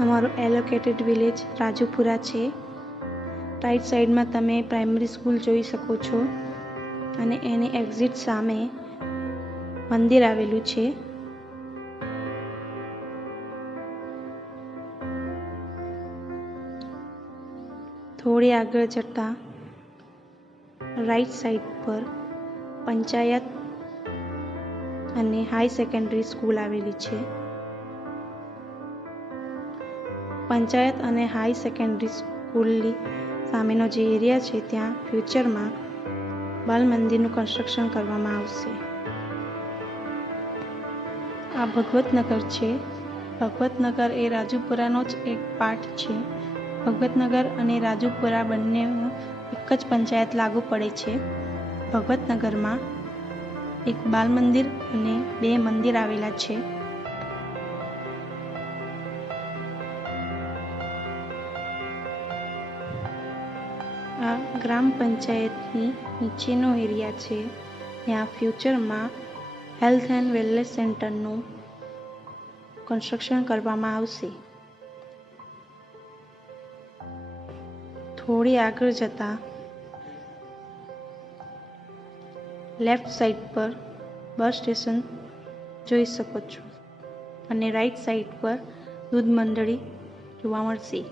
અમારું એલોકેટેડ વિલેજ રાજુપુરા છે. રાઈટ સાઈડમાં તમે પ્રાઇમરી સ્કૂલ જોઈ શકો છો અને એની એક્ઝિટ સામે મંદિર આવેલું છે. થોડી આગળ જતા રાઈટ સાઈડ પર પંચાયત અને હાઈ સેકન્ડરી સ્કૂલ આવેલી છે. પંચાયત અને હાઈ સેકન્ડરી સ્કૂલની સામેનો જે એરિયા છે ત્યાં ફ્યુચરમાં બાલ મંદિરનું કન્સ્ટ્રક્શન કરવામાં આવશે. આ ભગવતનગર છે. ભગવતનગર એ રાજુપુરાનો જ એક પાર્ટ છે. ભગવતનગર અને રાજુપુરા બંને એક જ પંચાયત લાગુ પડે છે. ભગવતનગરમાં એક બાલ મંદિર અને 2 મંદિર આવેલા છે. આ ગ્રામ પંચાયતની નીચેનો એરિયા છે. ત્યાં ફ્યુચરમાં હેલ્થ એન્ડ વેલનેસ સેન્ટરનું કન્સ્ટ્રક્શન કરવામાં આવશે. થોડી આગળ જતા લેફ્ટ સાઈડ પર બસ સ્ટેશન જોઈ શકો છો અને રાઈટ સાઈડ પર દૂધ મંડળી જોવા મળશે.